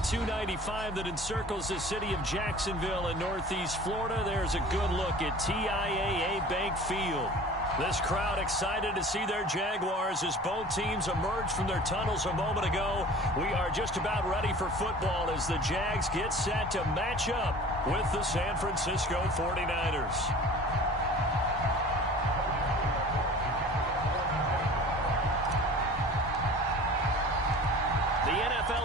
I-295 that encircles the city of Jacksonville in northeast Florida. There's a good look at TIAA Bank Field. This crowd excited to see their Jaguars as both teams emerged from their tunnels a moment ago. We are just about ready for football as the Jags get set to match up with the San Francisco 49ers.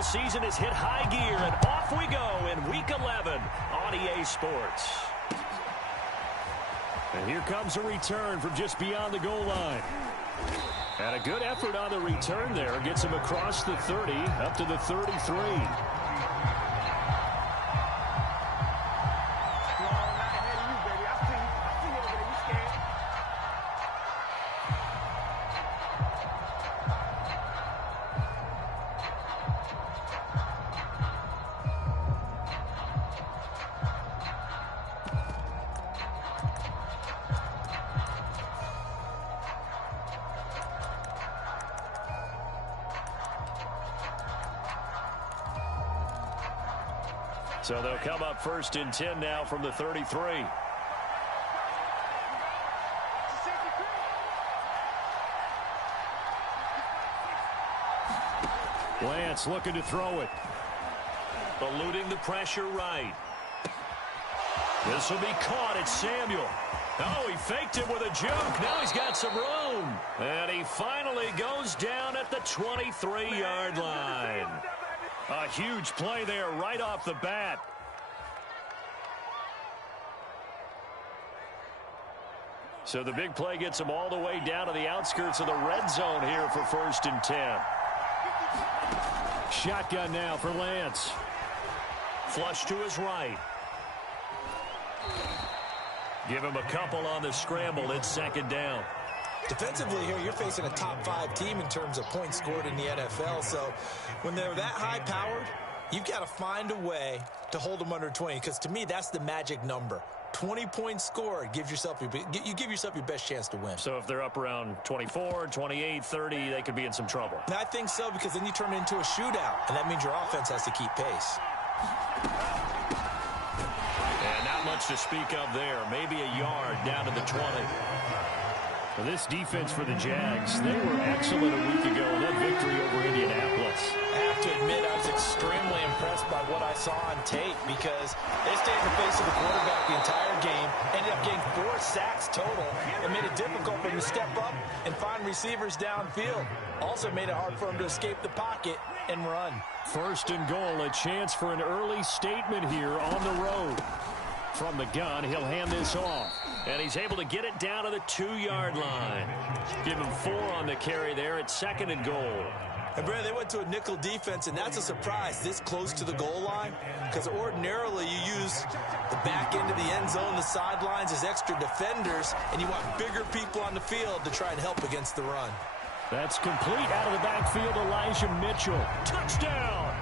Season has hit high gear, and off we go in Week 11 on EA Sports. And here comes a return from just beyond the goal line. And a good effort on the return there. Gets him across the 30, up to the 33. So they'll come up 1st and 10 now from the 33. Lance looking to throw it. Eluding the pressure right. This will be caught. It's Samuel. Oh, he faked it with a juke. Now he's got some room. And he finally goes down at the 23-yard line. A huge play there right off the bat. So the big play gets him all the way down to the outskirts of the red zone here for 1st and 10. Shotgun now for Lance. Flush to his right. Give him a couple on the scramble. It's 2nd down. Defensively here, you're facing a top-5 team in terms of points scored in the NFL. So when they're that high-powered, you've got to find a way to hold them under 20. Because to me, that's the magic number. 20 points scored gives yourself you give yourself your best chance to win. So if they're up around 24, 28, 30, they could be in some trouble. And I think so, because then you turn it into a shootout, and that means your offense has to keep pace. And not much to speak of there. Maybe a yard down to the 20. Well, this defense for the Jags, they were excellent a week ago in that victory over Indianapolis. I have to admit, I was extremely impressed by what I saw on tape, because they stayed in the face of the quarterback the entire game, ended up getting 4 sacks total, and made it difficult for him to step up and find receivers downfield. Also made it hard for him to escape the pocket and run. 1st and goal, a chance for an early statement here on the road. From the gun, he'll hand this off. And he's able to get it down to the 2-yard line. Give him 4 on the carry there at 2nd and goal. And, Brad, they went to a nickel defense, and that's a surprise this close to the goal line, because ordinarily you use the back end of the end zone, the sidelines as extra defenders, and you want bigger people on the field to try and help against the run. That's complete out of the backfield. Elijah Mitchell. Touchdown!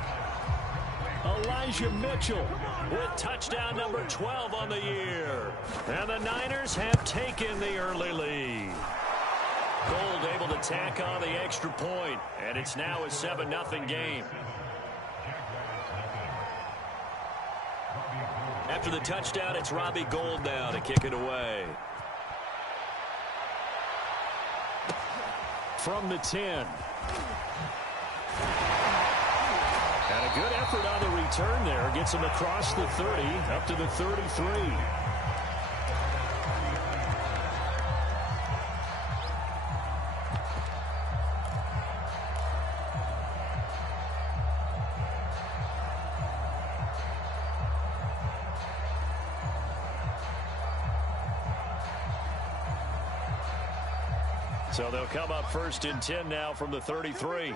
Elijah Mitchell with touchdown number 12 on the year. And the Niners have taken the early lead. Gold able to tack on the extra point, and it's now a 7-0 game. After the touchdown, it's Robbie Gould now to kick it away. From the 10. And a good effort on the return there. Gets him across the 30, up to the 33. So they'll come up 1st and 10 now from the 33.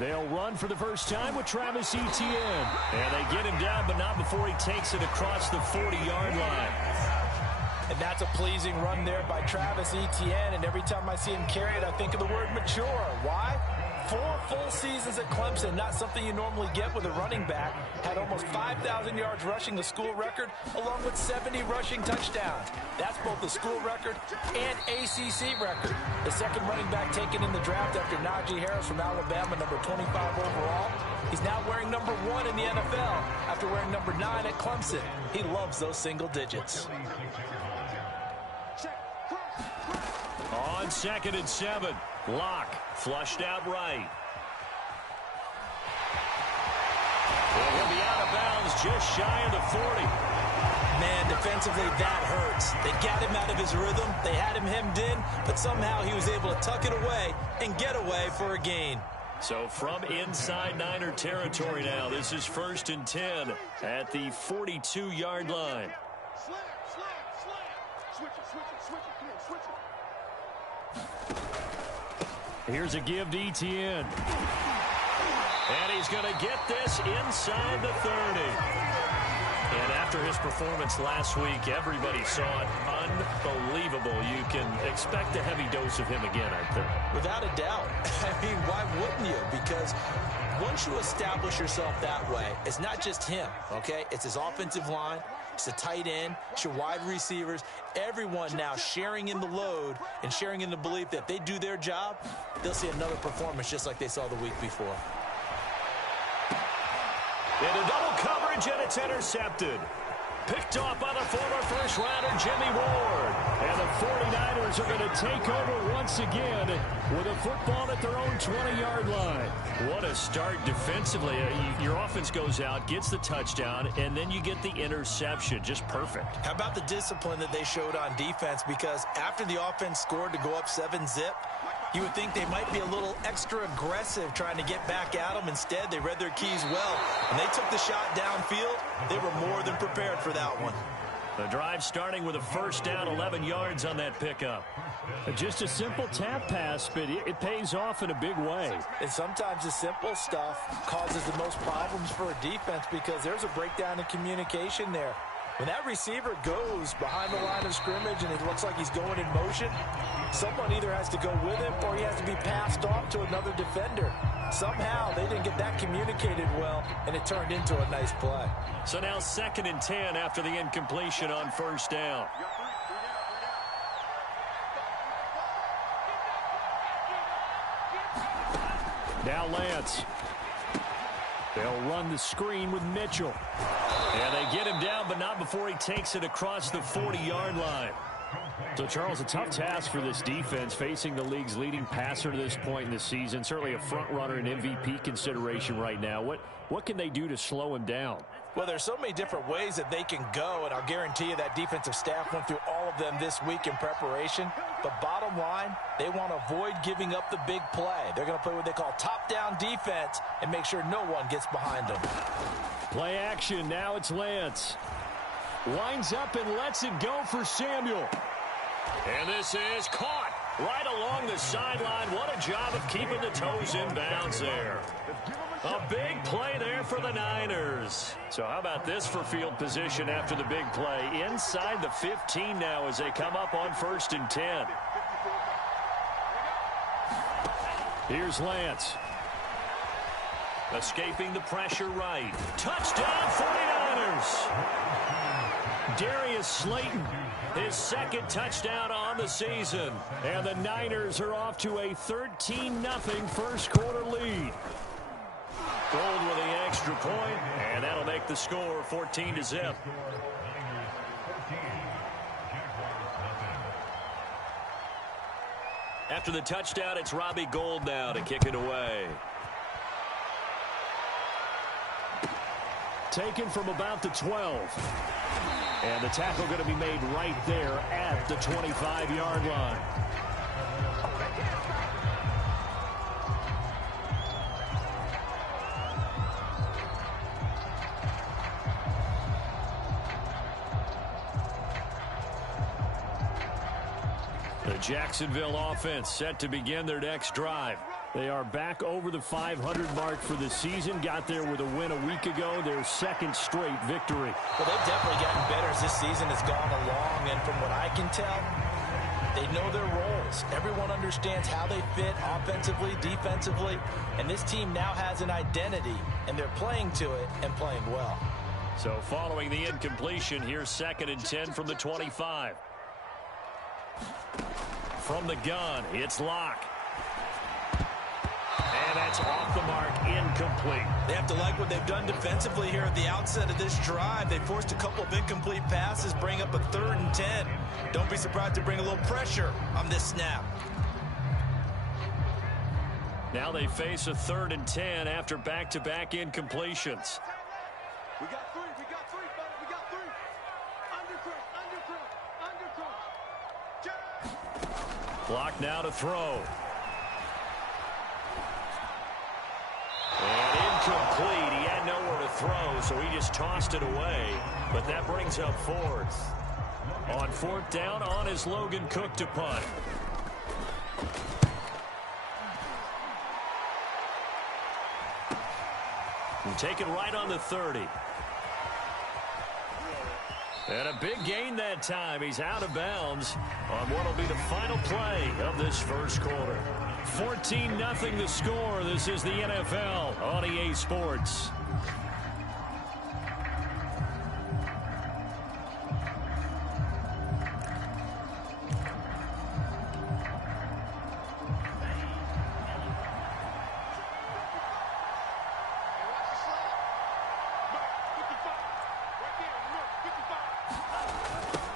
They'll run for the first time with Travis Etienne. And they get him down, but not before he takes it across the 40-yard line. And that's a pleasing run there by Travis Etienne. And every time I see him carry it, I think of the word mature. Why? 4 full seasons at Clemson, not something you normally get with a running back. Had almost 5,000 yards rushing, the school record, along with 70 rushing touchdowns. That's both the school record and ACC record. The second running back taken in the draft after Najee Harris from Alabama, number 25 overall. He's now wearing number 1 in the NFL after wearing number 9 at Clemson. He loves those single digits. On 2nd and 7, Locke flushed out right. He'll be out of bounds just shy of the 40. Man, defensively, that hurts. They got him out of his rhythm. They had him hemmed in, but somehow he was able to tuck it away and get away for a gain. So from inside Niner territory now, this is 1st and 10 at the 42-yard line. Here's a give to Etienne. And he's going to get this inside the 30. And after his performance last week, everybody saw it. Unbelievable. You can expect a heavy dose of him again, I think. Without a doubt. I mean, why wouldn't you? Because once you establish yourself that way, it's not just him, okay? It's his offensive line. It's the tight end. It's your wide receivers. Everyone now sharing in the load and sharing in the belief that if they do their job, they'll see another performance just like they saw the week before. Into double coverage, and it's intercepted. Picked off by the former first-rounder Jimmy Ward. And the 49ers are going to take over once again with a football at their own 20-yard line. What a start defensively. Your offense goes out, gets the touchdown, and then you get the interception. Just perfect. How about the discipline that they showed on defense? Because after the offense scored to go up 7-zip, you would think they might be a little extra aggressive trying to get back at them. Instead, they read their keys well. When they took the shot downfield, they were more than prepared for that one. The drive starting with a first down, 11 yards on that pickup. Just a simple tap pass, but it pays off in a big way. And sometimes the simple stuff causes the most problems for a defense because there's a breakdown in communication there. When that receiver goes behind the line of scrimmage and it looks like he's going in motion, someone either has to go with him or he has to be passed off to another defender. Somehow they didn't get that communicated well, and it turned into a nice play. So now 2nd and 10 after the incompletion on first down. Now Lance. They'll run the screen with Mitchell. And they get him down, but not before he takes it across the 40-yard line. So, Charles, a tough task for this defense facing the league's leading passer to this point in the season. Certainly a front runner in MVP consideration right now. What can they do to slow him down? Well, there's so many different ways that they can go, and I'll guarantee you that defensive staff went through all of them this week in preparation. But bottom line, they want to avoid giving up the big play. They're going to play what they call top-down defense and make sure no one gets behind them. Play action. Now it's Lance. Lines up and lets it go for Samuel. And this is caught right along the sideline. What a job of keeping the toes in bounds there. A big play there for the Niners. So how about this for field position after the big play? Inside the 15 now as they come up on 1st and 10. Here's Lance. Escaping the pressure right. Touchdown 49ers. Darius Slayton, his 2nd touchdown on the season. And the Niners are off to a 13-0 first quarter lead. Gold with the extra point, and that'll make the score 14-0. After the touchdown, it's Robbie Gould now to kick it away. Taken from about the 12. And the tackle going to be made right there at the 25-yard line. The Jacksonville offense set to begin their next drive. They are back over the 500 mark for the season. Got there with a win a week ago, their 2nd straight victory. Well, they've definitely gotten better as this season has gone along, and from what I can tell, They know their roles. Everyone understands how they fit offensively, defensively, and this team now has an identity, and they're playing to it and playing well. So following the incompletion, here's 2nd and 10 from the 25. From the gun, it's Locke. And that's off the mark, incomplete. They have to like what they've done defensively here at the outset of this drive. They forced a couple of incomplete passes, bring up a 3rd and 10. Don't be surprised to bring a little pressure on this snap. Now they face a 3rd and 10 after back-to-back incompletions. We got three, buddy, we got 3. Undercross. Clock now to throw. And incomplete. He had nowhere to throw, so he just tossed it away. But that brings up 4th. On 4th down, on is Logan Cook to punt. And take it right on the 30. And a big gain that time. He's out of bounds on what will be the final play of this first quarter. 14-0 the score. This is the NFL on EA Sports.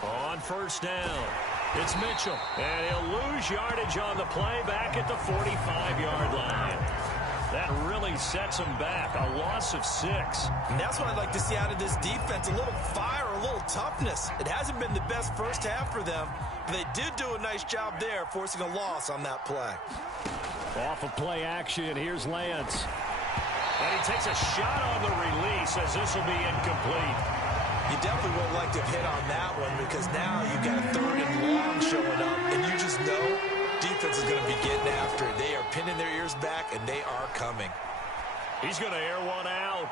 On first down, it's Mitchell, and he'll lose yardage on the play back at the 45-yard line. That really sets him back, a loss of 6. And that's what I'd like to see out of this defense, a little fire, a little toughness. It hasn't been the best first half for them, but they did do a nice job there, forcing a loss on that play. Off of play action, here's Lance. And he takes a shot on the release as this will be incomplete. You definitely would like to have hit on that one because now you've got a 3rd and long showing up, and you just know defense is going to be getting after it. They are pinning their ears back, and they are coming. He's going to air one out.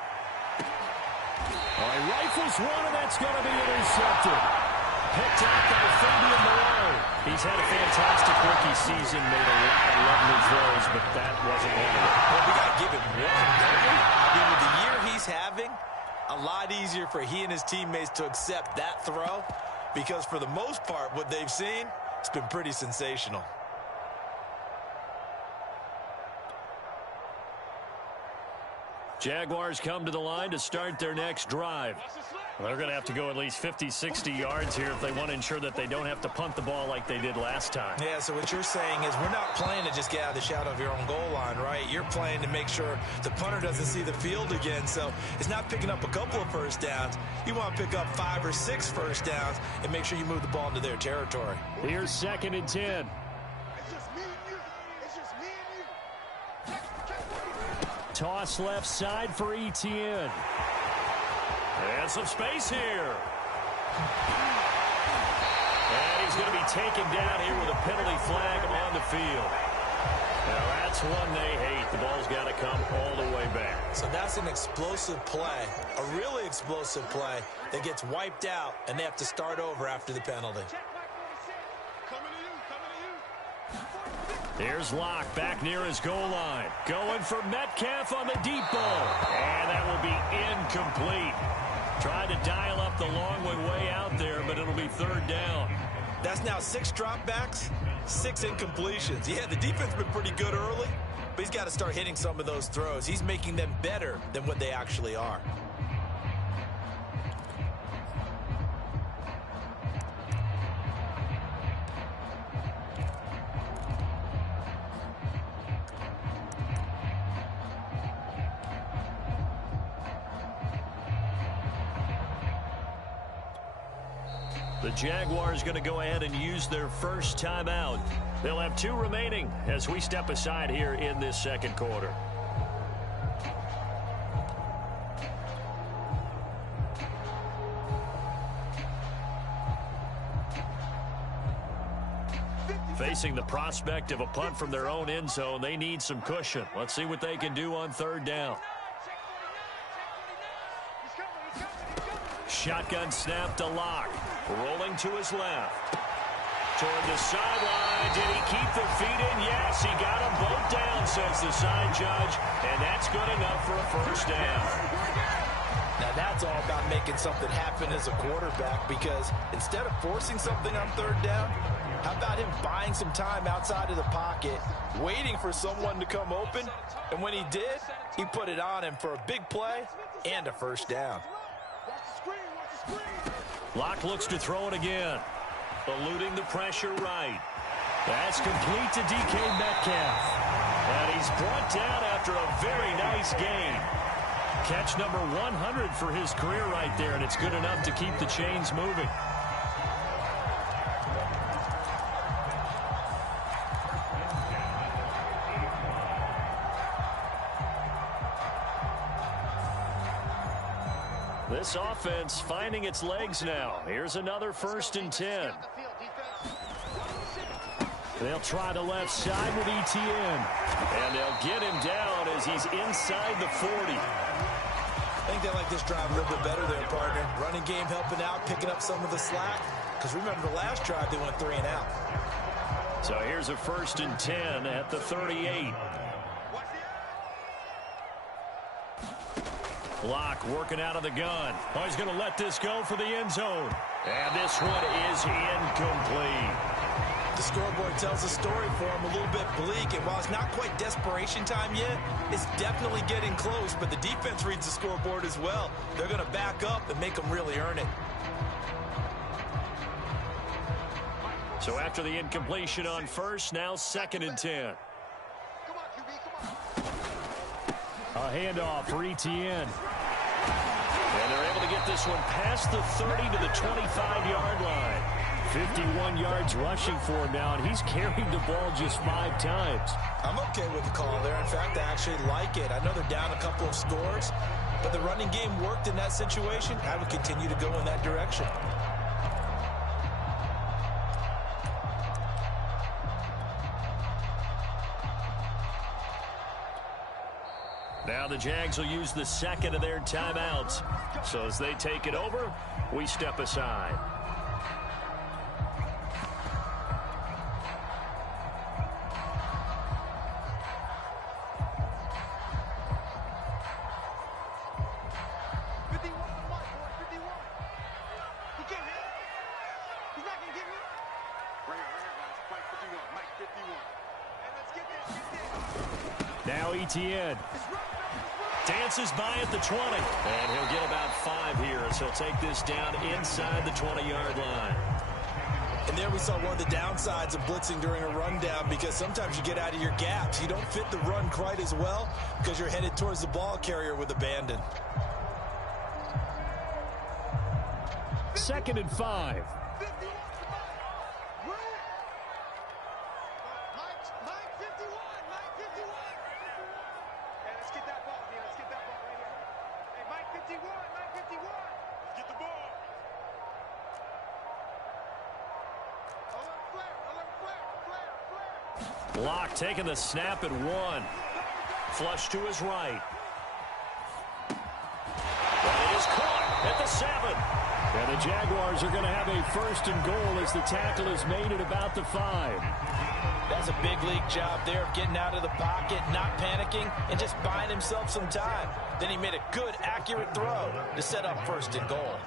He rifles one, and that's going to be intercepted. Picked out by Fabian Moreau. He's had a fantastic rookie season, made a lot of lovely throws, but that wasn't one of them. Well, we got to give him one, don't we? I mean, with the year he's having, a lot easier for he and his teammates to accept that throw because for the most part, what they've seen, it's been pretty sensational. Jaguars come to the line to start their next drive. They're going to have to go at least 50, 60 yards here if they want to ensure that they don't have to punt the ball like they did last time. Yeah, so what you're saying is we're not playing to just get out of the shadow of your own goal line, right? You're playing to make sure the punter doesn't see the field again. So it's not picking up a couple of first downs. You want to pick up 5 or 6 first downs and make sure you move the ball into their territory. Here's 2nd and 10. It's just me and you. It's just me and you. Toss left side for Etienne. And some space here. And he's going to be taken down here with a penalty flag on the field. Now that's one they hate. The ball's got to come all the way back. So that's an explosive play, a really explosive play that gets wiped out, and they have to start over after the penalty. Here's Locke back near his goal line. Going for Metcalf on the deep ball. And that will be incomplete. Tried to dial up the long way out there, but it'll be 3rd down. That's now 6 dropbacks, 6 incompletions. Yeah, the defense has been pretty good early, but he's got to start hitting some of those throws. He's making them better than what they actually are. The Jaguars going to go ahead and use their first timeout. They'll have 2 remaining as we step aside here in this second quarter. Facing the prospect of a punt from their own end zone, they need some cushion. Let's see what they can do on 3rd down. Shotgun snap to Locke. Rolling to his left. Toward the sideline. Did he keep the feet in? Yes, he got them both down, says the side judge. And that's good enough for a first down. Now that's all about making something happen as a quarterback, because instead of forcing something on third down, how about him buying some time outside of the pocket, waiting for someone to come open, and when he did, he put it on him for a big play and a first down. Locke looks to throw it again. Eluding the pressure right. That's complete to DK Metcalf. And he's brought down after a very nice gain. Catch number 100 for his career right there, and it's good enough to keep the chains moving. This offense finding its legs now. Here's another 1st and 10. They'll try the left side with Etienne. And they'll get him down as he's inside the 40. I think they like this drive a little bit better there, partner. Running game helping out, picking up some of the slack. Because remember, the last drive they went 3 and out. So here's a 1st and 10 at the 38. Locke working out of the gun. Oh, he's going to let this go for the end zone. And this one is incomplete. The scoreboard tells a story for him, a little bit bleak, and while it's not quite desperation time yet, it's definitely getting close, but the defense reads the scoreboard as well. They're going to back up and make them really earn it. So after the incompletion on first, now 2nd and 10. A handoff for Etienne. And they're able to get this one past the 30 to the 25-yard line. 51 yards rushing for him now, and he's carried the ball just 5 times. I'm okay with the call there. In fact, I actually like it. I know they're down a couple of scores, but the running game worked in that situation. I would continue to go in that direction. Now the Jags will use the 2nd of their timeouts. So as they take it over, we step aside. Now Etienne dances by at the 20. And he'll get about 5 here as he'll take this down inside the 20-yard line. And there we saw one of the downsides of blitzing during a rundown, because sometimes you get out of your gaps. You don't fit the run quite as well because you're headed towards the ball carrier with abandon. 2nd and 5. Locke taking the snap at 1. Flush to his right. And it is caught at the 7. And the Jaguars are going to have a 1st and goal as the tackle is made at about the 5. That's a big league job there of getting out of the pocket, not panicking, and just buying himself some time. Then he made a good, accurate throw to set up 1st and goal.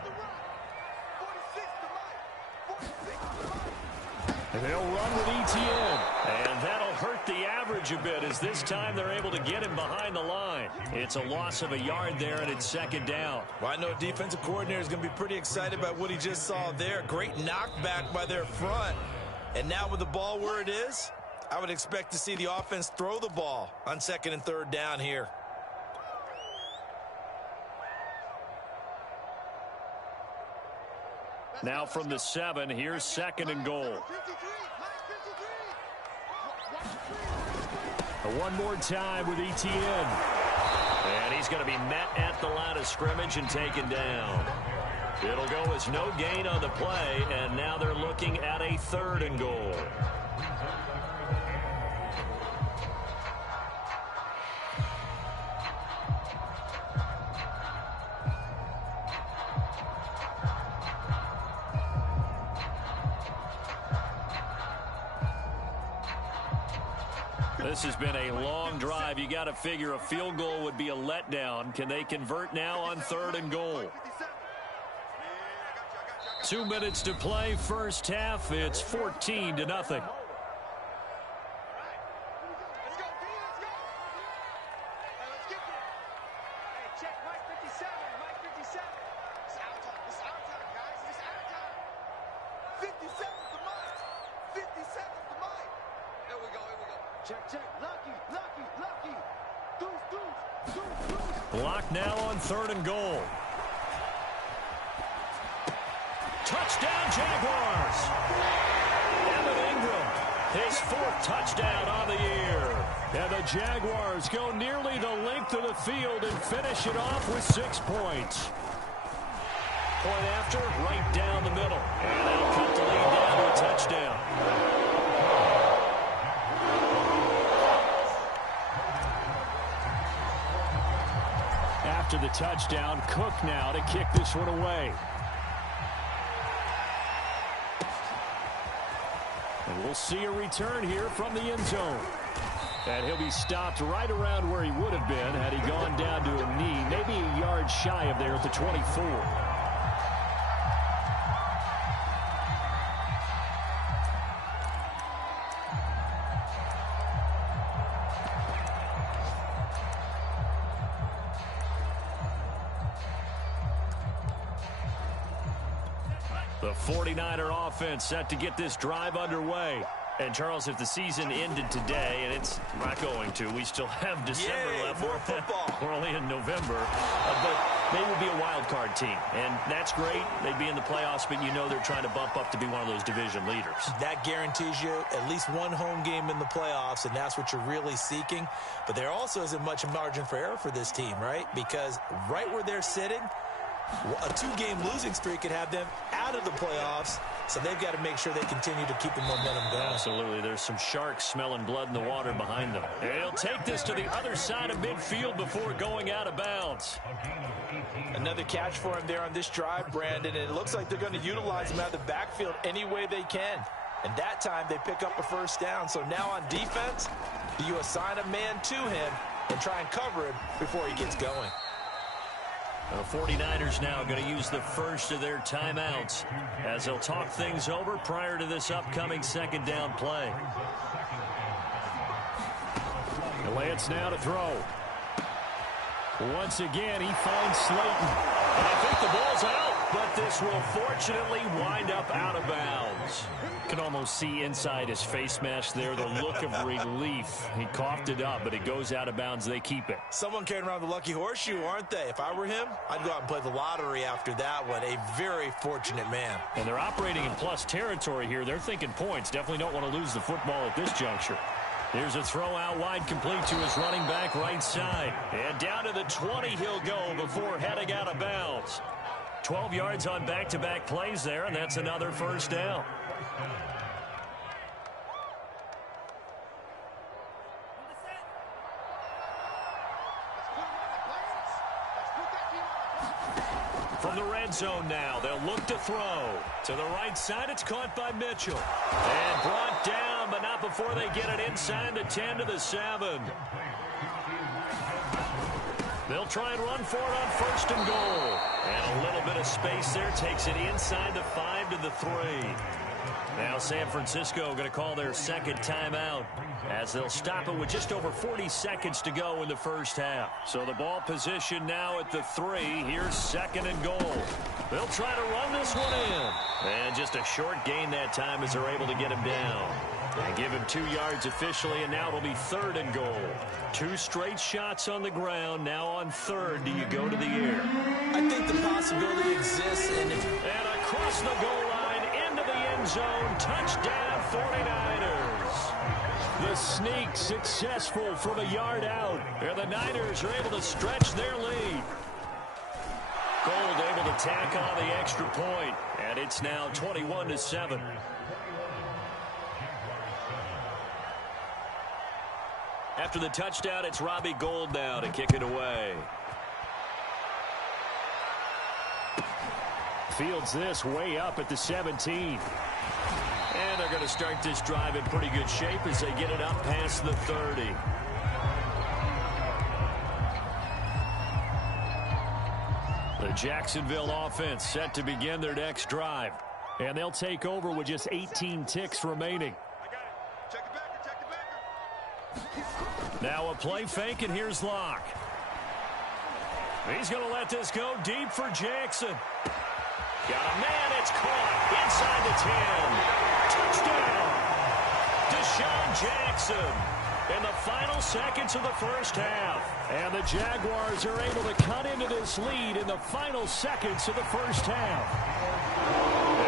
And they'll run with Etienne. And that'll hurt the average a bit as this time they're able to get him behind the line. It's a loss of a yard there, and it's 2nd down. Well, I know defensive coordinator is going to be pretty excited about what he just saw there. Great knockback by their front. And now with the ball where it is, I would expect to see the offense throw the ball on 2nd and 3rd down here. Now from the 7, here's 2nd and goal. One more time with Etienne. And he's going to be met at the line of scrimmage and taken down. It'll go as no gain on the play, and now they're looking at a 3rd and goal. This has been a long drive. You got to figure a field goal would be a letdown. Can they convert now on 3rd and goal? 2 minutes to play, first half. It's 14-0. Block now on 3rd and goal. Touchdown, Jaguars. Evan Ingram, his 4th touchdown on the year. And the Jaguars go nearly the length of the field and finish it off with 6 points. Point after, right down the middle. And they'll cut the lead down to a touchdown. After the touchdown, Cook now to kick this one away. And we'll see a return here from the end zone. And he'll be stopped right around where he would have been had he gone down to a knee, maybe a yard shy of there at the 24. The 49er offense set to get this drive underway. And, Charles, if the season ended today, and it's not going to, we still have December left. More football. We're only in November. But they would be a wild card team. And that's great. They'd be in the playoffs, but you know they're trying to bump up to be one of those division leaders. That guarantees you at least one home game in the playoffs, and that's what you're really seeking. But there also isn't much margin for error for this team, right? Because right where they're sitting, a 2-game losing streak could have them out of the playoffs, so they've got to make sure they continue to keep the momentum going. Absolutely. There's some sharks smelling blood in the water behind them. And he'll take this to the other side of midfield before going out of bounds. Another catch for him there on this drive, Brandon, and it looks like they're going to utilize him out of the backfield any way they can. And that time they pick up a first down. So now on defense, do you assign a man to him and try and cover him before he gets going? The 49ers now going to use the first of their timeouts as they'll talk things over prior to this upcoming 2nd down play. Lance now to throw. Once again, he finds Slayton. And I think the ball's out, but this will fortunately wind up out of bounds. You can almost see inside his face mask there the look of relief. He coughed it up, but it goes out of bounds. They keep it. Someone carrying around the lucky horseshoe, aren't they? If I were him, I'd go out and play the lottery after that one. A very fortunate man. And they're operating in plus territory here. They're thinking points. Definitely don't want to lose the football at this juncture. Here's a throw out wide, complete to his running back right side. And down to the 20 he'll go before heading out of bounds. 12 yards on back-to-back plays there, and that's another first down. From the red zone now, they'll look to throw. To the right side, it's caught by Mitchell. And brought down, but not before they get it inside the 10 to the 7. They'll try and run for it on 1st and goal. And a little bit of space there takes it inside the 5 to the 3. Now San Francisco going to call their 2nd timeout as they'll stop it with just over 40 seconds to go in the first half. So the ball position now at the 3. Here's 2nd and goal. They'll try to run this one in. And just a short gain that time as they're able to get him down. And give him 2 yards officially, and now it'll be 3rd and goal. 2 straight shots on the ground. Now on 3rd, do you go to the air? I think the possibility exists. And across the goal line, into the end zone. Touchdown, 49ers. The sneak successful from a yard out. And the Niners are able to stretch their lead. Gold able to tack on the extra point. And it's now 21-7. After the touchdown, it's Robbie Gould now to kick it away. Fields this way up at the 17. And they're going to start this drive in pretty good shape as they get it up past the 30. The Jacksonville offense set to begin their next drive. And they'll take over with just 18 ticks remaining. Now a play fake, and here's Locke. He's going to let this go deep for Jackson. Got a man, it's caught inside the 10. Touchdown! Deshaun Jackson in the final seconds of the first half. And the Jaguars are able to cut into this lead in the final seconds of the first half.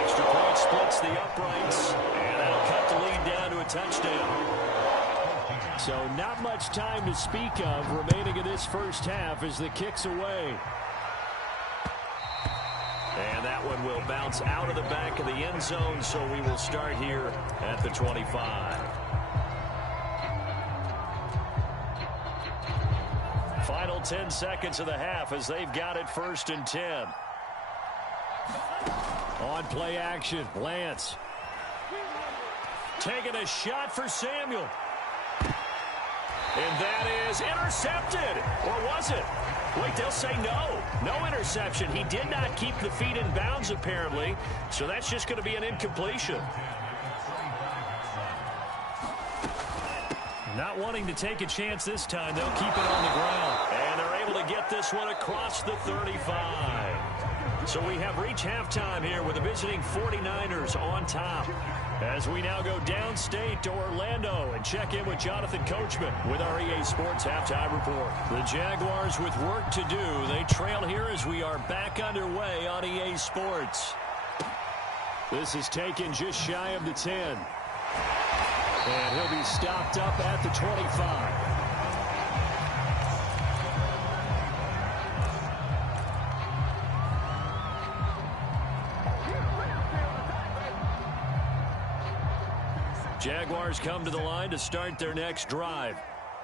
Extra point splits the uprights, and that'll cut the lead down to a touchdown. So not much time to speak of remaining in this first half as the kick's away. And that one will bounce out of the back of the end zone, so we will start here at the 25. Final 10 seconds of the half as they've got it 1st and 10. On play action, Lance. Taking a shot for Samuel. And that is intercepted. Or was it? Wait, they'll say no. No interception. He did not keep the feet in bounds, apparently. So that's just going to be an incompletion. Not wanting to take a chance this time. They'll keep it on the ground. And they're able to get this one across the 35. So we have reached halftime here with the visiting 49ers on top. As we now go downstate to Orlando and check in with Jonathan Coachman with our EA Sports Halftime Report. The Jaguars with work to do. They trail here as we are back underway on EA Sports. This is taken just shy of the 10. And he'll be stopped up at the 25. Jaguars come to the line to start their next drive.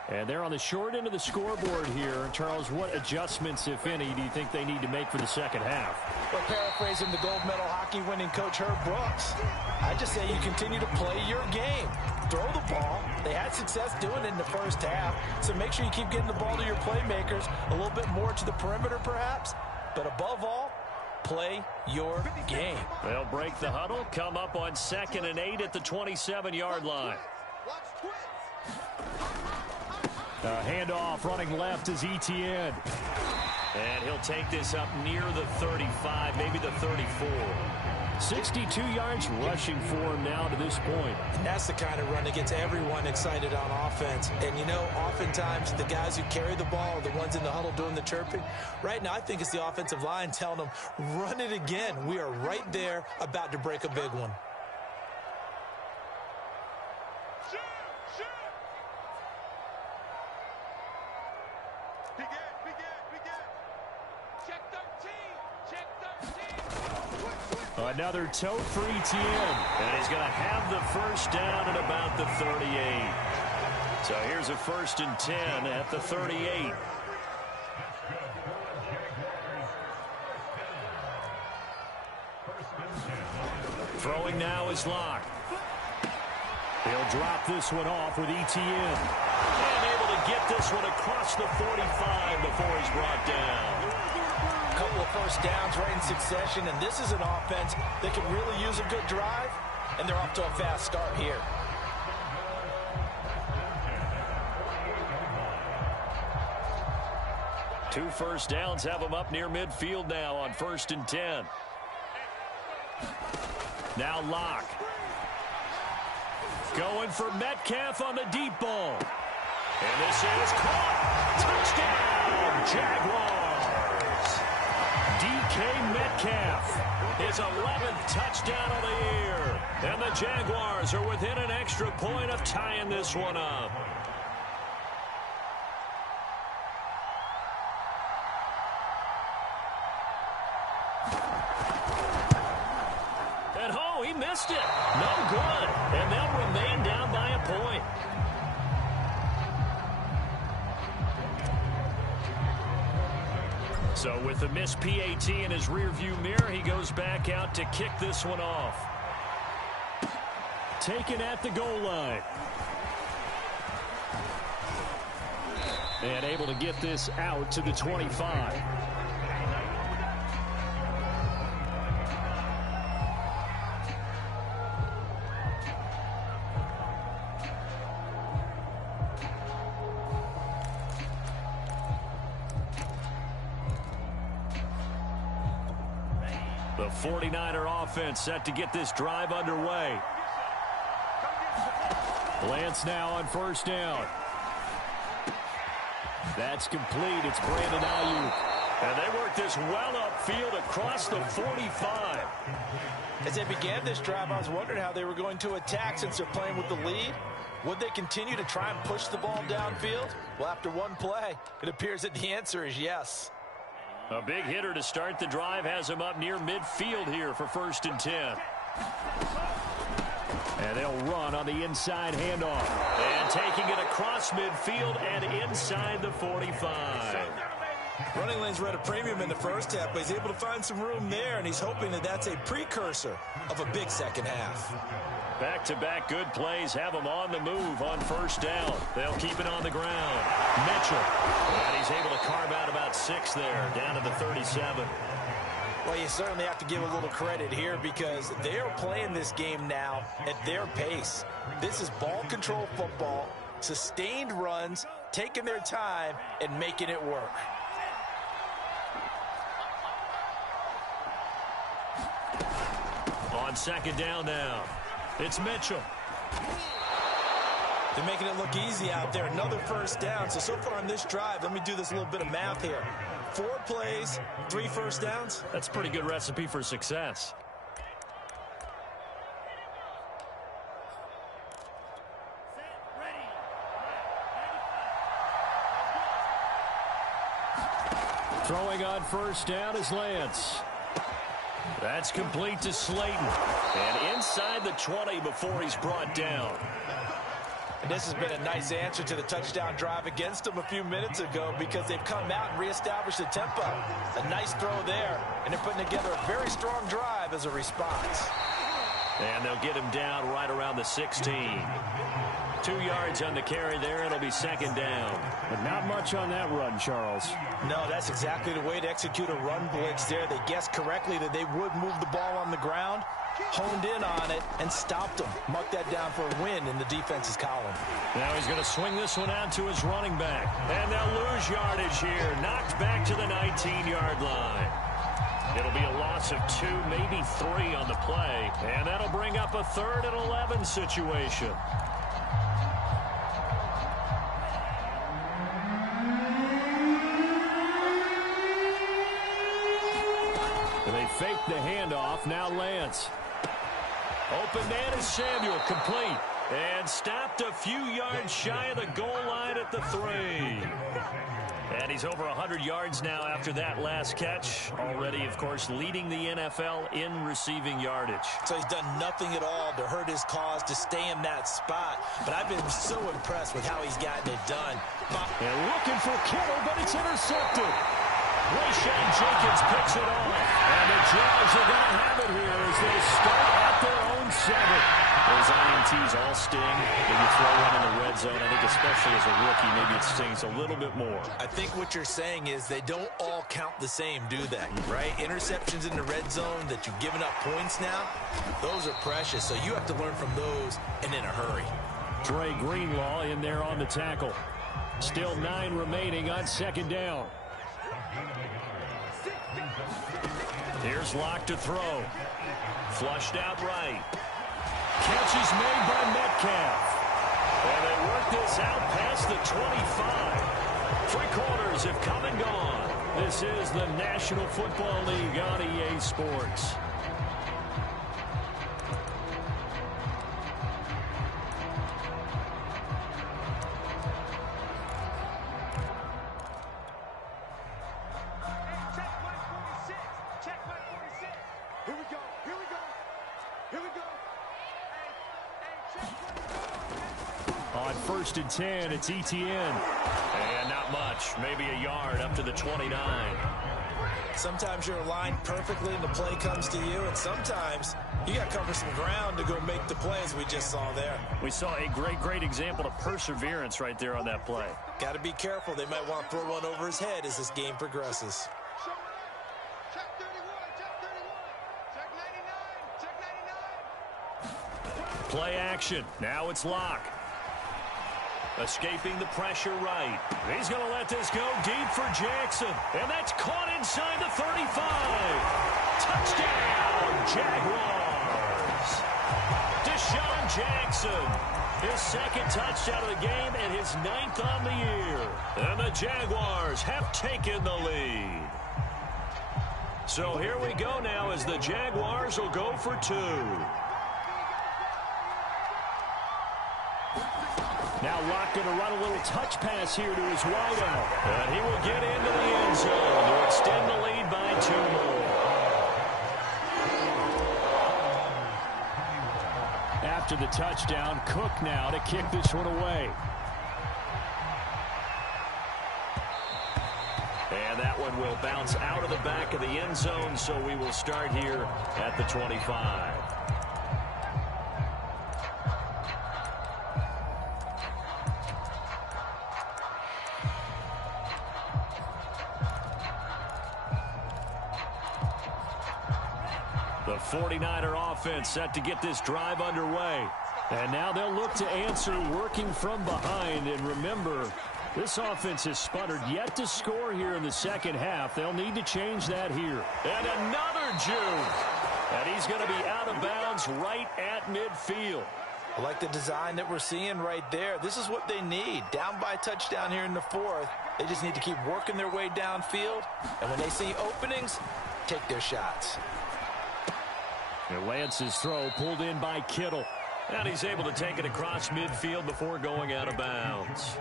And they're on the short end of the scoreboard here. Charles, what adjustments, if any, do you think they need to make for the second half? Well, paraphrasing the gold medal hockey winning coach Herb Brooks, I just say you continue to play your game. Throw the ball. They had success doing it in the first half. So make sure you keep getting the ball to your playmakers, a little bit more to the perimeter perhaps. But above all, play your game. They'll break the huddle, come up on 2nd and 8 at the 27-yard line. Handoff running left is Etienne. And he'll take this up near the 35, maybe the 34. 62 yards rushing for him now to this point. And that's the kind of run that gets everyone excited on offense. And, you know, oftentimes the guys who carry the ball are the ones in the huddle doing the chirping. Right now, I think it's the offensive line telling them, run it again. We are right there about to break a big one. Another tote for Etienne. And he's going to have the first down at about the 38. So here's a 1st and 10 at the 38. Throwing now is Locke. He'll drop this one off with Etienne. And able to get this one across the 45 before he's brought down. Couple of first downs right in succession, and this is an offense that can really use a good drive, and they're off to a fast start here. Two first downs have them up near midfield now on 1st and 10. Now Locke. Going for Metcalf on the deep ball. And this is caught. Touchdown, Jaguars. DK Metcalf, his 11th touchdown of the year. And the Jaguars are within an extra point of tying this one up. And oh, he missed it. No good. And they'll remain down by a point. So with the missed PAT in his rearview mirror, he goes back out to kick this one off. taken at the goal line. And able to get this out to the 25. The 49er offense set to get this drive underway. Lance now on first down. That's complete. It's Brandon Ayuk. And they work this well upfield across the 45. As they began this drive, I was wondering how they were going to attack since they're playing with the lead. Would they continue to try and push the ball downfield? Well, after one play, it appears that the answer is yes. A big hitter to start the drive has him up near midfield here for 1st and 10. And they'll run on the inside handoff. And taking it across midfield and inside the 45. Running lanes were at a premium in the first half, but he's able to find some room there, and he's hoping that that's a precursor of a big second half. Back-to-back good plays have him on the move on first down. They'll keep it on the ground. Mitchell. And he's able to carve out about 6 there, down to the 37. Well, you certainly have to give a little credit here because they are playing this game now at their pace. This is ball control football, sustained runs, taking their time, and making it work. On second down now, it's Mitchell. They're making it look easy out there. Another first down. So far on this drive, let me do this little bit of math here. 4 plays, 3 first downs. That's a pretty good recipe for success. Throwing on first down is Lance. That's complete to Slayton. And inside the 20 before he's brought down. And this has been a nice answer to the touchdown drive against them a few minutes ago because they've come out and reestablished the tempo. A nice throw there, and they're putting together a very strong drive as a response. And they'll get him down right around the 16. 2 yards on the carry there. It'll be second down. But not much on that run, Charles. No, that's exactly the way to execute a run blitz there. They guessed correctly that they would move the ball on the ground, honed in on it, and stopped them. Mark that down for a win in the defense's column. Now he's going to swing this one out to his running back. And they'll lose yardage here. Knocked back to the 19-yard line. It'll be a loss of 2, maybe 3 on the play. And that'll bring up a 3rd and 11 situation. They fake the handoff. Now Lance. Open man is Samuel. Complete. And stopped a few yards shy of the goal line at the 3. And he's over 100 yards now after that last catch. Already, of course, leading the NFL in receiving yardage. So he's done nothing at all to hurt his cause to stay in that spot. But I've been so impressed with how he's gotten it done. And looking for Kittle, but it's intercepted. Rashawn Jenkins picks it off. And the Jags are going to have it here as they start at their own 7. Those INTs all sting when you throw one in the red zone. I think especially as a rookie, maybe it stings a little bit more. I think what you're saying is they don't all count the same, do they? Right? Interceptions in the red zone that you've given up points now, those are precious. So you have to learn from those and in a hurry. Dre Greenlaw in there on the tackle. Still 9 remaining on second down. Here's Locke to throw. Flushed out right. Catch is made by Metcalf. And they work this out past the 25. 3 quarters have come and gone. This is the National Football League on EA Sports. On 1st and 10, it's Etienne. And not much. maybe a yard up to the 29. Sometimes you're aligned perfectly and the play comes to you, and sometimes you got to cover some ground to go make the play, as we just saw there. We saw a great example of perseverance right there on that play. Got to be careful. They might want to throw one over his head as this game progresses. Check 31, check 31, check 99, check 99. Play action. Now it's Locke. Escaping the pressure right. He's going to let this go deep for Jackson. And that's caught inside the 35. Touchdown, Jaguars. Deshaun Jackson. His second touchdown of the game and his 9th on the year. And the Jaguars have taken the lead. So here we go now as the Jaguars will go for 2. Now Locke going to run a little touch pass here to his wideout. And he will get into the end zone to extend the lead by 2 more. After the touchdown, Cook now to kick this one away. And that one will bounce out of the back of the end zone, so we will start here at the 25. The 49er offense set to get this drive underway. And now they'll look to answer working from behind. And remember, this offense has sputtered yet to score here in the second half. They'll need to change that here. And another juke. And he's going to be out of bounds right at midfield. I like the design that we're seeing right there. This is what they need. Down by a touchdown here in the 4th. They just need to keep working their way downfield. And when they see openings, take their shots. And Lance's throw pulled in by Kittle. And he's able to take it across midfield before going out of bounds.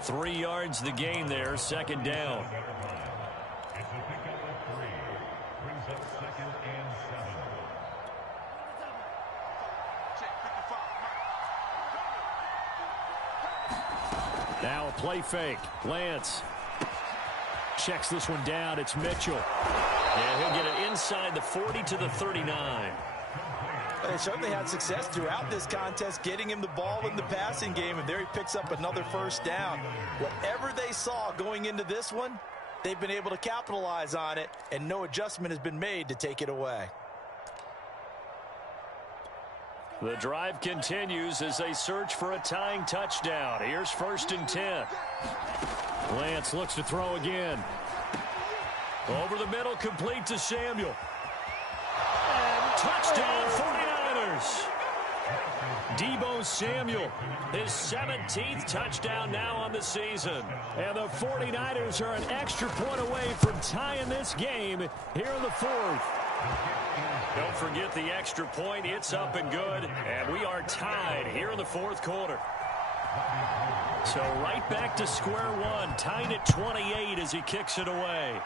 3 yards the gain there, second down. Now a play fake. Lance checks this one down. It's Mitchell. And he'll get it inside the 40 to the 39. They certainly had success throughout this contest getting him the ball in the passing game, and there he picks up another first down. Whatever they saw going into this one, they've been able to capitalize on it, and no adjustment has been made to take it away. The drive continues as they search for a tying touchdown. Here's 1st and 10. Lance looks to throw again. Over the middle, complete to Samuel. And touchdown, 49ers. Deebo Samuel, his 17th touchdown now on the season. And the 49ers are an extra point away from tying this game here in the 4th. Don't forget the extra point. It's up and good. And we are tied here in the 4th quarter. So right back to square one, tied at 28 as he kicks it away.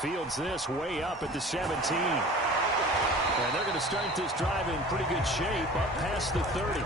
Fields this way up at the 17. And they're going to start this drive in pretty good shape up past the 30.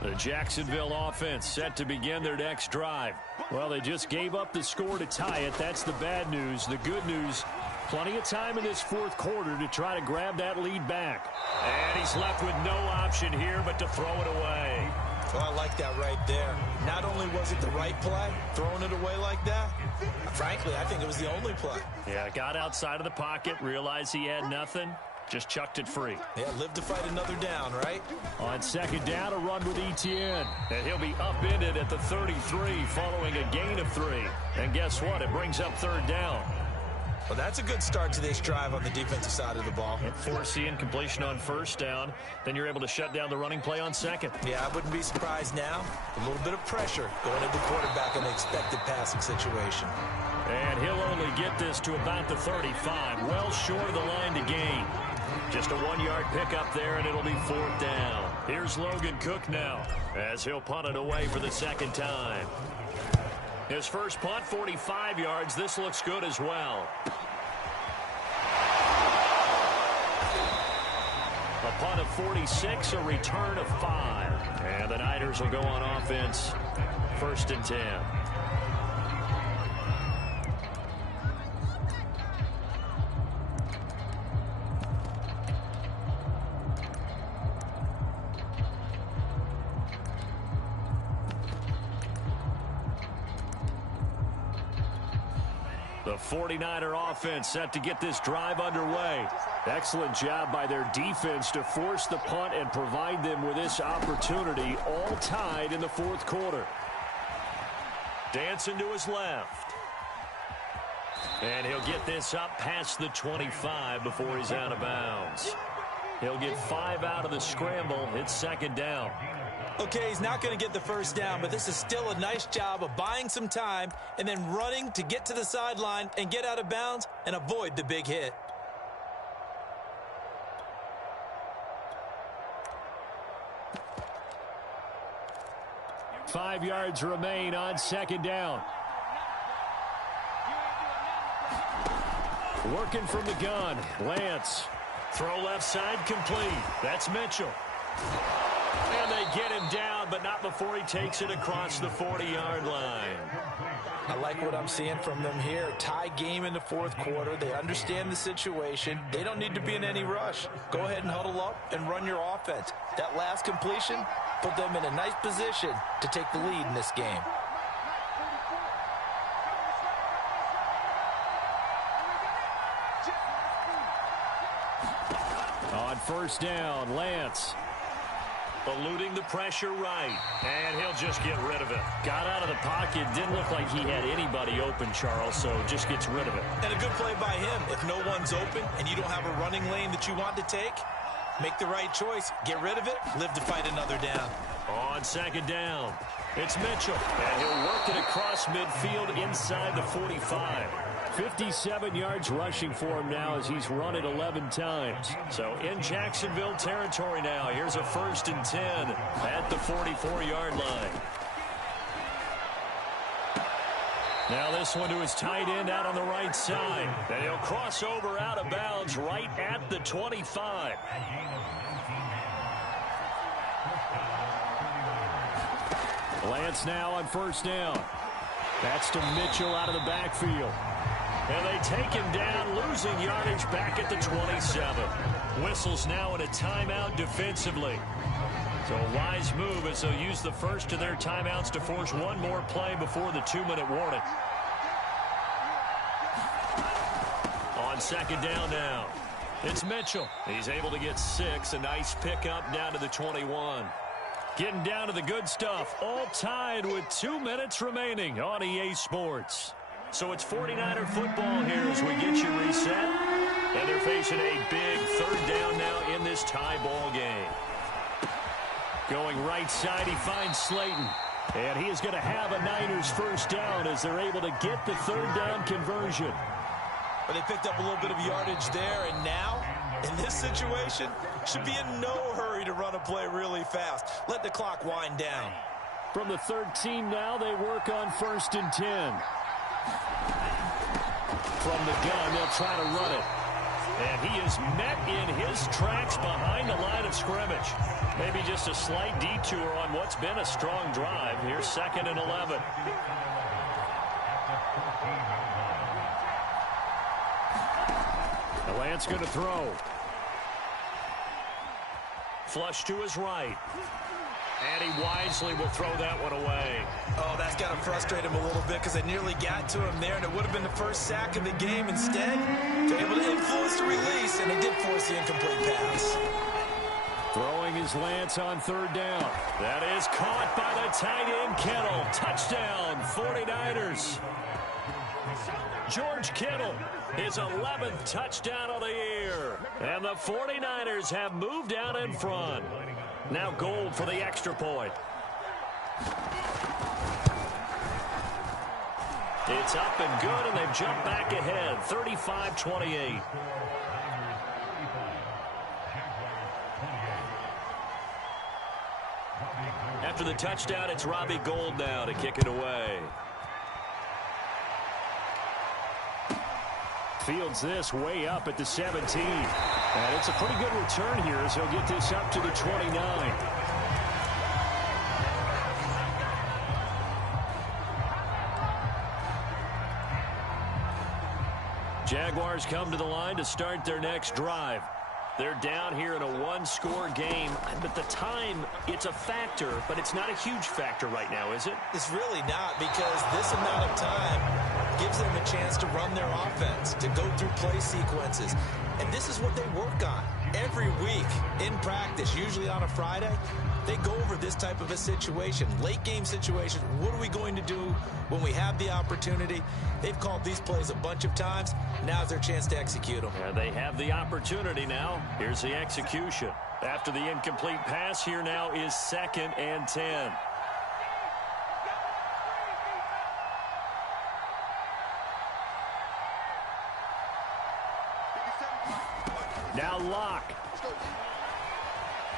The Jacksonville offense set to begin their next drive. Well, they just gave up the score to tie it. That's the bad news. The good news, plenty of time in this 4th quarter to try to grab that lead back. And he's left with no option here but to throw it away. Well, I like that right there. Not only was it the right play, throwing it away like that, frankly, I think it was the only play. Yeah, got outside of the pocket, realized he had nothing. Just chucked it free. Yeah, live to fight another down, right? On second down, a run with Etienne. And he'll be upended at the 33 following a gain of 3. And guess what? It brings up 3rd down. Well, that's a good start to this drive on the defensive side of the ball. Forcing completion on 1st down. Then you're able to shut down the running play on 2nd. Yeah, I wouldn't be surprised now. A little bit of pressure going at the quarterback in an expected passing situation. And he'll only get this to about the 35. Well short of the line to gain. Just a 1-yard pickup there, and it'll be 4th down. Here's Logan Cook now, as he'll punt it away for the second time. His first punt, 45 yards. This looks good as well. A punt of 46, a return of 5. And the Niners will go on offense, 1st and 10. The 49er offense set to get this drive underway. Excellent job by their defense to force the punt and provide them with this opportunity, all tied in the 4th quarter. Dancing to his left. And he'll get this up past the 25 before he's out of bounds. He'll get 5 out of the scramble. It's 2nd down. Okay, he's not going to get the first down, but this is still a nice job of buying some time and then running to get to the sideline and get out of bounds and avoid the big hit. Five yards remain on 2nd down. Working from the gun, Lance. Throw left side complete. That's Mitchell. And they get him down, but not before he takes it across the 40-yard line. I like what I'm seeing from them here. Tie game in the 4th quarter. They understand the situation. They don't need to be in any rush. Go ahead and huddle up and run your offense. That last completion put them in a nice position to take the lead in this game. On 1st down, Lance. Eluding the pressure right. And he'll just get rid of it. Got out of the pocket. Didn't look like he had anybody open, Charles, so just gets rid of it. And a good play by him. If no one's open and you don't have a running lane that you want to take, make the right choice. Get rid of it. Live to fight another down. On 2nd down, it's Mitchell. And he'll work it across midfield inside the 45. 57 yards rushing for him now as he's run it 11 times. So in Jacksonville territory now. Here's a 1st and 10 at the 44-yard line. Now this one to his tight end out on the right side. And he'll cross over out of bounds right at the 25. Lance now on 1st down. That's to Mitchell out of the backfield. And they take him down, losing yardage back at the 27. Whistles now in a timeout defensively. So a wise move as they'll use the first of their timeouts to force one more play before the 2-minute warning. On 2nd down now, it's Mitchell. He's able to get 6, a nice pickup down to the 21. Getting down to the good stuff, all tied with 2 minutes remaining on EA Sports. So it's 49er football here as we get you reset. And they're facing a big 3rd down now in this tie ball game. Going right side, he finds Slayton. And he is going to have a Niners 1st down as they're able to get the 3rd down conversion. But they picked up a little bit of yardage there, and now, in this situation, should be in no hurry to run a play really fast. Let the clock wind down. From the 13 now, they work on 1st and 10. From the gun, they'll try to run it. And he is met in his tracks behind the line of scrimmage. Maybe just a slight detour on what's been a strong drive. Here's 2nd and 11. The Lance going to throw. Flush to his right. And he wisely will throw that one away. Oh, that's got to frustrate him a little bit because they nearly got to him there, and it would have been the first sack of the game. Instead, they're able to influence the release, and they did force the incomplete pass. Throwing his Lance on 3rd down. That is caught by the tight end, Kittle. Touchdown, 49ers. George Kittle, his 11th touchdown of the year. And the 49ers have moved out in front. Now Gold for the extra point. It's up and good, and they've jumped back ahead, 35-28. After the touchdown, it's Robbie Gould now to kick it away. Fields this way up at the 17. And it's a pretty good return here as he'll get this up to the 29. Jaguars come to the line to start their next drive. They're down here in a one-score game, but the time, it's a factor, but it's not a huge factor right now, is it? It's really not, because this amount of time gives them a chance to run their offense, to go through play sequences. And this is what they work on every week in practice, usually on a Friday. They go over this type of a situation, late game situation. What are we going to do when we have the opportunity? They've called these plays a bunch of times. Now's their chance to execute them. Yeah, they have the opportunity now. Here's the execution. After the incomplete pass, here now is 2nd and 10. Now Locke.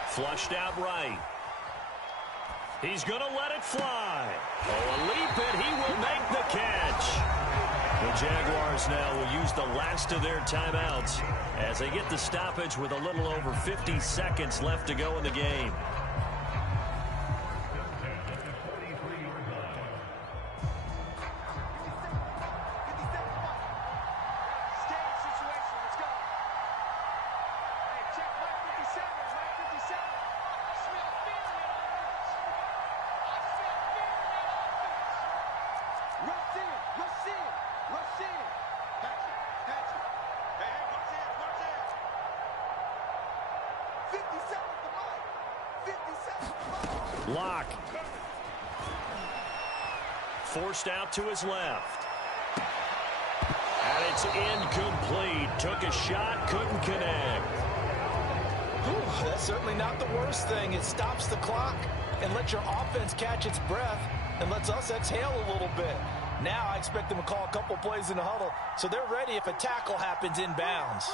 Flushed out right. He's going to let it fly. Oh, a leap it. He will make the catch. The Jaguars now will use the last of their timeouts as they get the stoppage with a little over 50 seconds left to go in the game. Locke. Forced out to his left. And it's incomplete. Took a shot, couldn't connect. Whew, that's certainly not the worst thing. It stops the clock and lets your offense catch its breath and lets us exhale a little bit. Now I expect them to call a couple plays in the huddle so they're ready if a tackle happens inbounds.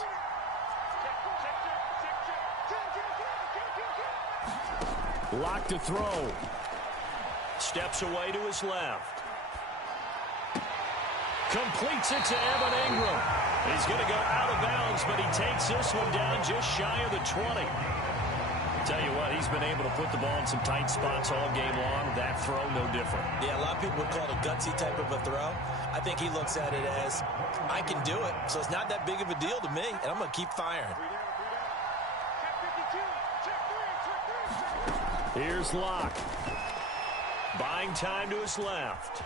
Locke to throw. Steps away to his left. Completes it to Evan Ingram. He's going to go out of bounds, but he takes this one down just shy of the 20. Tell you what, he's been able to put the ball in some tight spots all game long. That throw, no different. Yeah, a lot of people would call it a gutsy type of a throw. I think he looks at it as, I can do it, so it's not that big of a deal to me, and I'm going to keep firing. Here's Locke. Buying time to his left.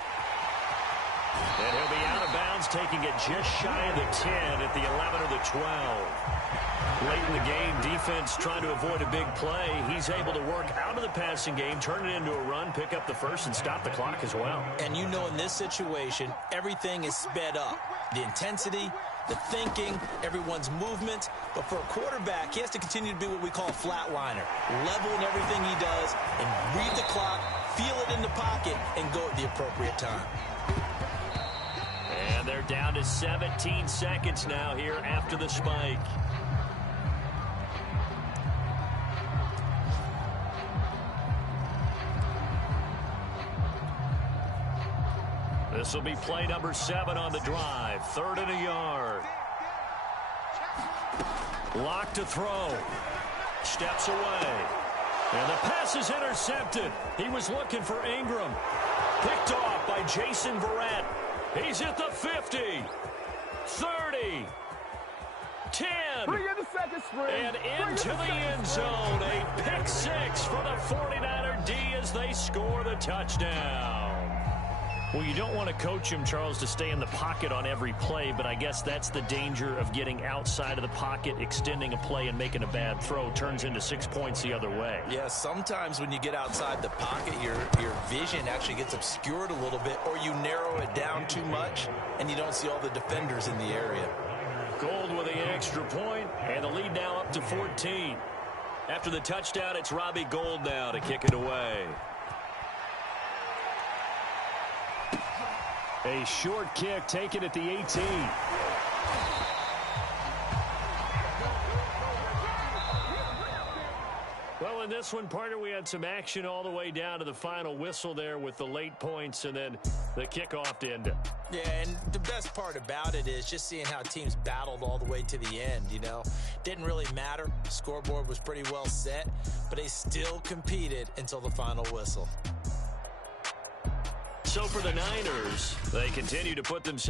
And he'll be out of bounds, taking it just shy of the 10 at the 11 or the 12. Late in the game, defense trying to avoid a big play. He's able to work out of the passing game, turn it into a run, pick up the first, and stop the clock as well. And you know in this situation, everything is sped up. The intensity, the thinking, everyone's movement. But for a quarterback, he has to continue to be what we call a flatliner. Level in everything he does and read the clock, feel it in the pocket, and go at the appropriate time. And they're down to 17 seconds now here after the spike. This will be play number 7 on the drive. 3rd and a yard. Locke to throw. Steps away. And the pass is intercepted. He was looking for Ingram. Picked off by Jason Verrett. He's at the 50. 30. 10. And into the end zone. A pick 6 for the 49er D as they score the touchdown. Well, you don't want to coach him, Charles, to stay in the pocket on every play, but I guess that's the danger of getting outside of the pocket, extending a play, and making a bad throw. Turns into 6 points the other way. Yeah, sometimes when you get outside the pocket, your vision actually gets obscured a little bit, or you narrow it down too much, and you don't see all the defenders in the area. Gould with the extra point, and the lead now up to 14. After the touchdown, it's Robbie Gould now to kick it away. A short kick taken at the 18. Well, in this one, partner, we had some action all the way down to the final whistle there with the late points and then the kickoff to end it. Yeah, and the best part about it is just seeing how teams battled all the way to the end, you know. Didn't really matter. The scoreboard was pretty well set, but they still competed until the final whistle. So for the Niners, they continue to put themselves